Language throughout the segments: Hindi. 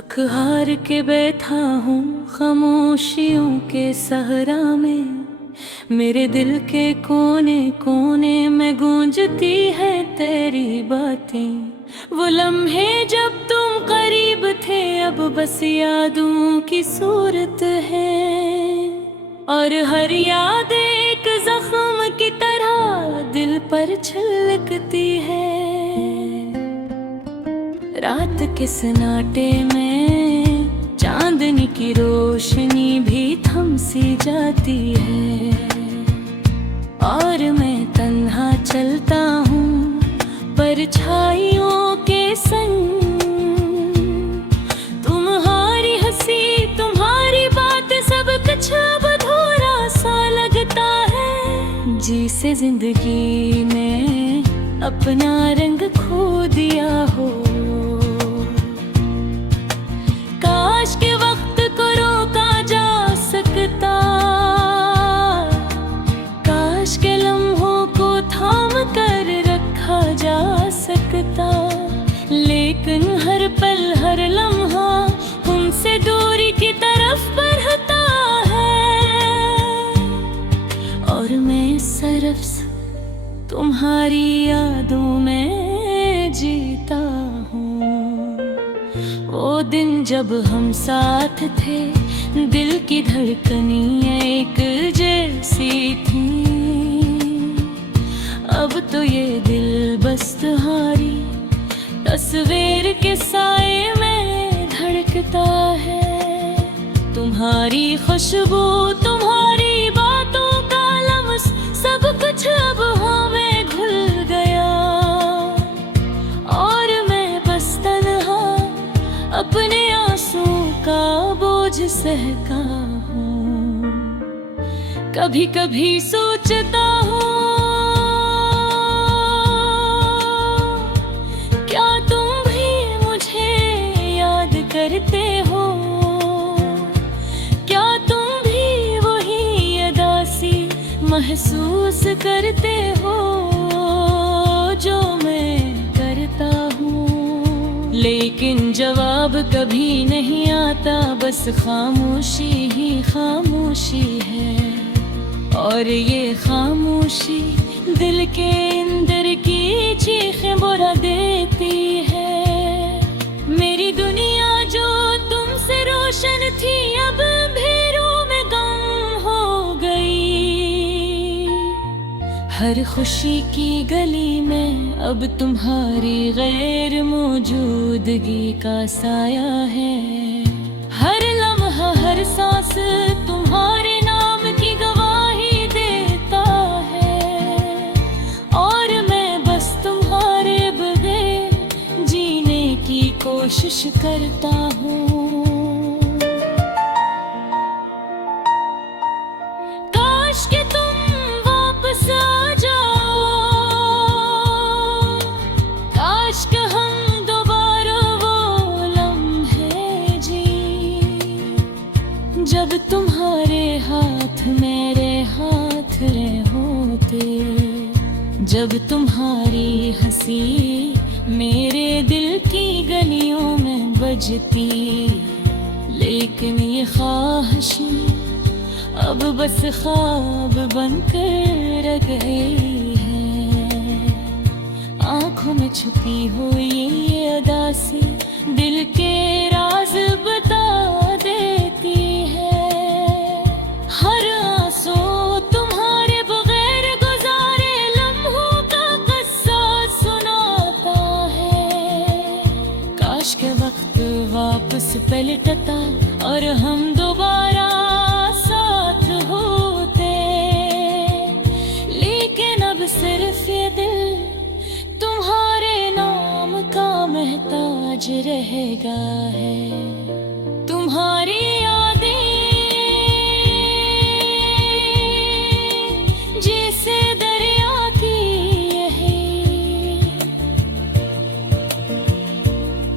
थक हार के बैठा हूँ खामोशियों के सहरा में। मेरे दिल के कोने कोने में गूंजती है तेरी बातें। वो लम्हे जब तुम करीब थे अब बस यादों की सूरत है। और हर याद एक जख्म की तरह दिल पर छलकती है। रात के सन्नाटे में चांदनी की रोशनी भी थम सी जाती है। और मैं तन्हा चलता हूँ परछाइयों के संग। तुम्हारी हंसी तुम्हारी बात सब कुछ अब अधूरा सा लगता है। जी से जिंदगी ने अपना रंग खो दिया हो। काश के वक्त को रोका जा सकता, काश के लम्हों को थाम कर रखा जा सकता। लेकिन हर पल हर लम्हा उनसे दूरी की तरफ बढ़ता है। और मैं सिर्फ तुम्हारी यादों में जीता हूँ। वो दिन जब हम साथ थे दिल की धड़कनें एक जैसी थी। अब तो ये दिल बस तुम्हारी तस्वीर के साए में धड़कता है। तुम्हारी खुशबू तुम्हारी बातों का लम्स सब कुछ अब हमें घुल गया। और मैं बस तन्हा अपने आंसू का बोझ सहता हूँ। कभी कभी सोचता हूँ क्या तुम भी मुझे याद करते हो। क्या तुम भी वही अदासी महसूस करते हो जो मैं करता हूँ। लेकिन जवाब कभी नहीं आता, बस खामोशी ही खामोशी है। और ये खामोशी दिल के अंदर की चीखें बुला देती है। मेरी दुनिया जो तुमसे रोशन थी अब अंधेरों में गम हो गई। हर खुशी की गली में अब तुम्हारी गैर मौजूदगी का साया है। हर लम्हा हर सांस तुम्हारे नाम की गवाही देता है। और मैं बस तुम्हारे बगैर जीने की कोशिश करता हूँ। काश के तुम वापस आ जाओ, काश के हम दोबारा वो लम्हे जी जब तुम्हारे हाथ मेरे हाथ रहे होते। जब तुम्हारी हंसी मेरे दिल की गलियों में बजती। लेकिन ये ख्वाहिशें अब बस ख्वाब बनकर रह गई है। आँखों में छुपी हुई ये अदासी दिल के राज बता देती है। हर आंसू तुम्हारे बगैर गुजारे लम्हों का किस्सा सुनाता है। काश के वक्त वापस पलटता और हम दोबारा साथ होते। लेकिन अब सिर्फ ये दिल तुम्हारे नाम का महताज रहेगा है। तुम्हारी यादें जैसे दरिया की यही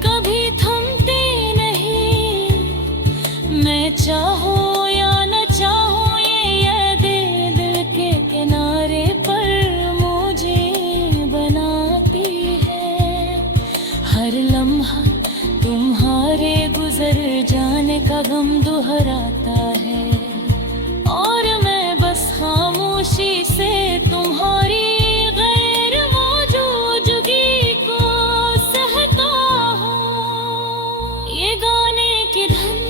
कभी थमते नहीं। मैं चाहूँ या न चाहूँ ये दिल के किनारे पर मुझे बनाती है। हर लम्हा तुम्हारा भरे गुजर जाने का गम दोहराता है, और मैं बस खामोशी से तुम्हारी गैर मौजूदगी को सहता हूँ। ये गाने की धन,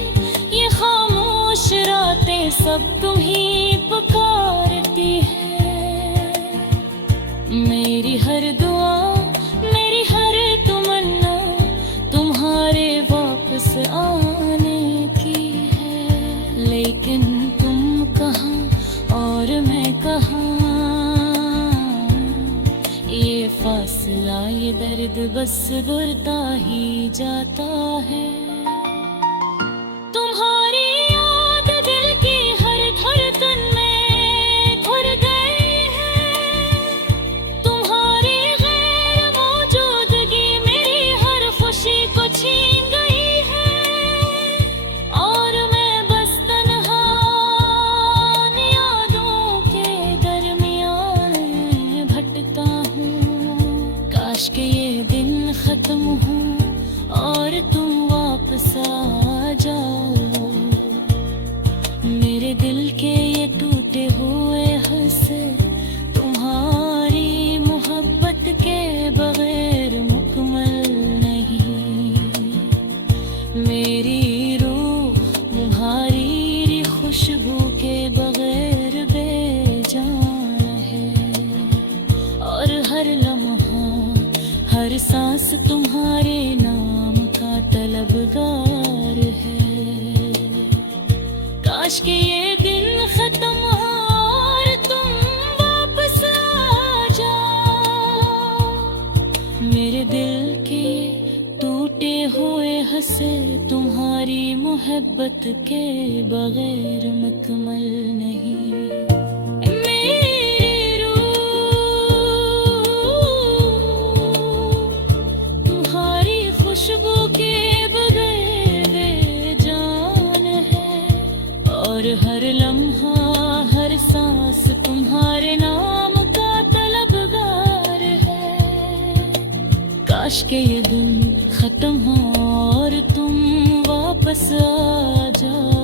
ये खामोश रातें सब तुम्हीं पुकारती है। मेरी हर दुआ, मेरी हर तमन्ना तुम्हारे वापस आने की है। लेकिन तुम कहाँ और मैं कहाँ, ये फासला, ये दर्द बस बढ़ता ही जाता है। तुम्हारी याद दिल की हर धड़कन में घुल गई है। तुम्हारी गैर मौजूदगी मेरी हर खुशी को छीन गई है, और मैं बस तन्हा यादों के दरमियान भटकता हूँ। काश के ये दिन खत्म हो और तुम वापस आ जाओ। मेरे दिल के ये टूटे हुए हंसे तुम्हारी मोहब्बत के बगैर मुकम्मल नहीं। मेरी रूह तुम्हारी खुशबू के बगैर बेजान है, और हर लम्हा, हर सांस तुम्हारे नाम का तलबगार है। काश के ये दिन खत्म हो और तुम वापस आ जाओ। मेरे दिल के टूटे हुए हंसे तुम्हारी मोहब्बत के बगैर मुकम्मल नहीं। मेरी रूह तुम्हारी खुशबू के बगैर बेजान है, और हर लम्हा, हर सांस तुम्हारे नाम का तलबगार है। काश के ये दिन खत्म हो और तुम वापस आ जाओ।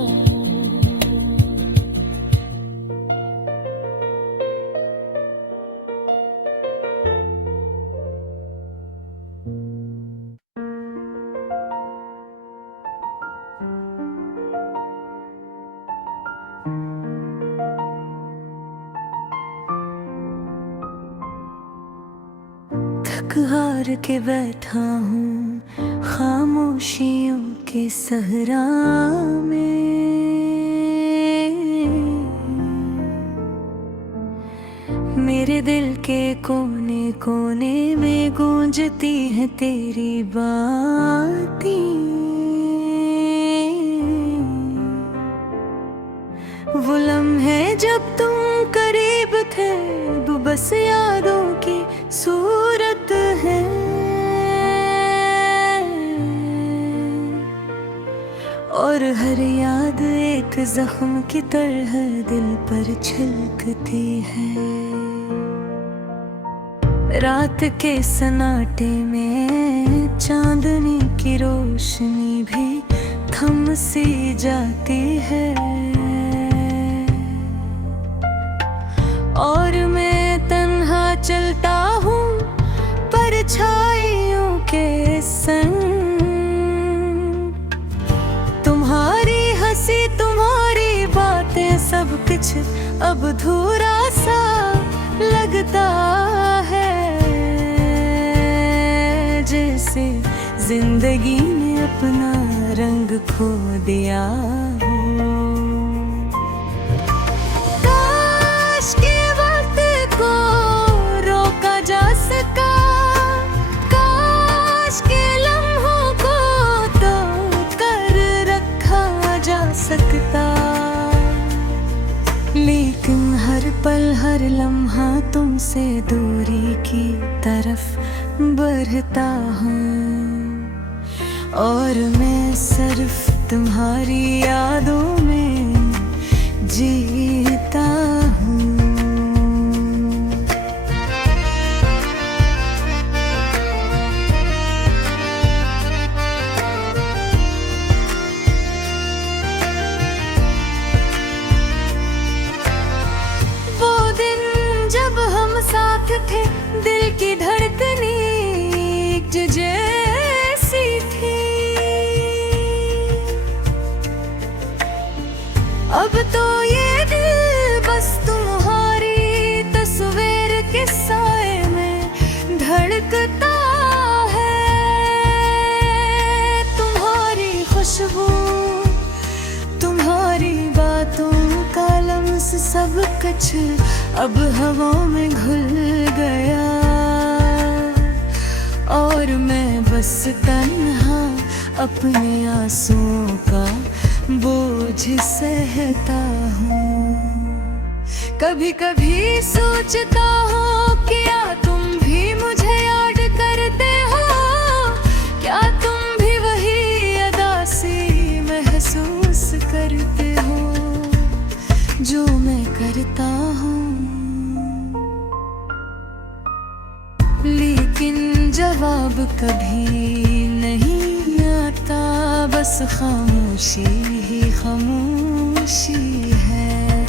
थक हार के बैठा हूँ खामोशियों के सहरा में। मेरे दिल के कोने कोने में गूंजती है तेरी बातें। वो लम्हे जब तुम करीब थे, वो बस यादों की सूरत है। और हर याद एक जख्म की तरह दिल पर छलकती है। रात के सन्नाटे में चांदनी की रोशनी भी थम सी जाती है, और मैं तन्हा चलता हूँ परछाइयों के संग। तुम्हारी हंसी, तुम्हारी बातें, सब कुछ अब अधूरा सा लगता है। जैसे जिंदगी ने अपना रंग खो दिया हो। काश के वक्त को रोका जा सका, काश के लम्हों को तो कर रखा जा सकता। लेकिन हर पल, हर लम्हा तुमसे दूरी की तरफ बढ़ता हूँ, और मैं सिर्फ तुम्हारी यादों में जीता हूँ। अब तो ये दिल बस तुम्हारी तस्वीर के साए में धड़कता है। तुम्हारी खुशबू, तुम्हारी बातों का लम्स सब कुछ अब हवाओं में घुल गया, और मैं बस तन्हा अपने आंसुओं का बोझ सहता हूँ। कभी कभी सोचता हूँ क्या तुम भी मुझे याद करते हो, क्या तुम भी वही अदासी महसूस करते हो जो मैं करता हूँ। लेकिन जवाब कभी नहीं आता, बस खामोशी ही खामोशी है,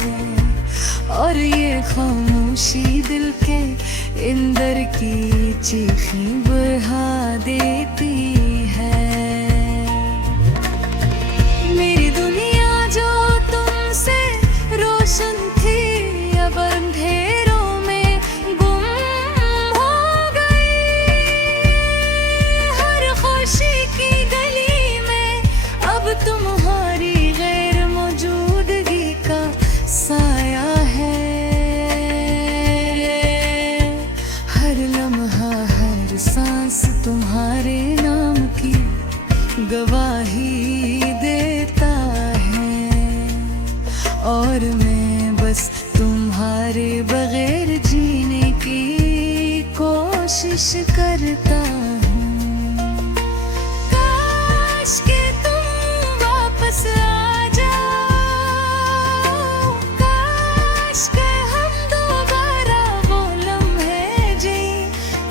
और ये खामोशी दिल के अंदर की चीखें बढ़ा देती है। मेरी दुनिया जो तुमसे रोशन थी अब अंधेरों में गुम हो गई। हर खुशी की गली में अब तुम्हारी गैर मौजूदगी का साया है। हर लम्हा हर सांस तुम्हारे नाम की गवाही देता है, और मैं बस तुम्हारे बगैर जीने की कोशिश करता हूँ। काश के तुम वापस आ जाओ, काश के हम दोबारा वो लम्हे जी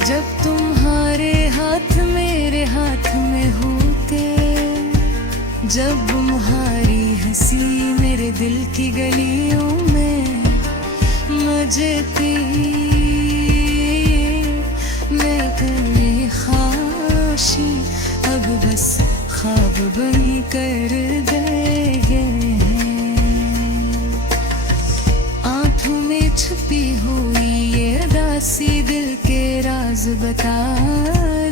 जब तुम्हारे हाथ मेरे हाथ में होते, जब तुम्हारी हंसी मेरे दिल की गलियों में मजती। मैं अपनी ख्वाहिशी अब बस ख्वाब बन कर गए हैं। आँखों में छुपी हुई ये उदासी दिल के राज बता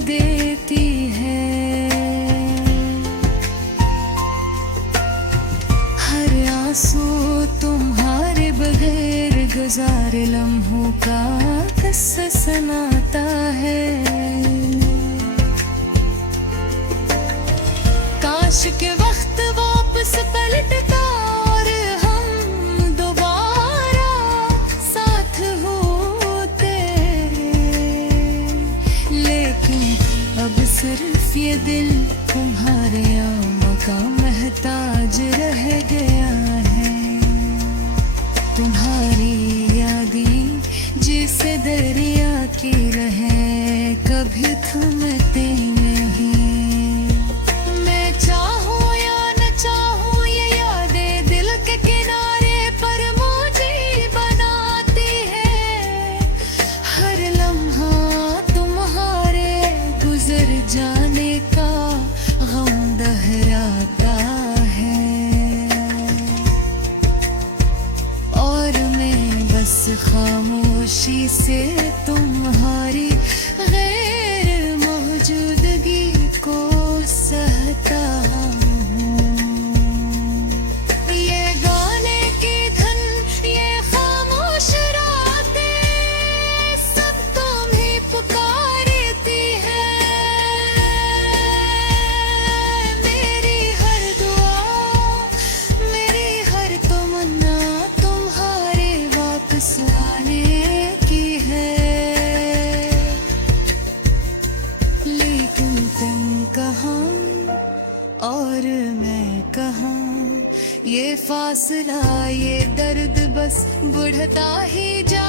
देती है। हर आंसू तुम्हारे बगैर गुजारे लम्हों का किस्सा सुनाता है। काश के वक्त वापस पलटता और हम दोबारा साथ होते, लेकिन अब सिर्फ ये दिल तुम्हारे आमा का महताज रह गया है। तुम्हारी यादें जिसे दरिया की रहे कभी थमते नहीं। मैं चाहूँ या न चाहूँ ये यादें दिल के किनारे पर मुझे बनाती है। हर लम्हा तुम्हारे गुजर जाने का गम दोहराता है, और मैं बस खामोशी से तुम्हारी गैर मौजूदगी को सहता हूँ। ये गाने की धन, ये खामोश रातें सब तुम्हें पुकारती है। मेरी हर दुआ, मेरी हर तमन्ना तुम्हारे वापस आने की है। लेकिन तुम कहाँ और मैं कहाँ, ये फासला ये दर्द बस बढ़ता ही जा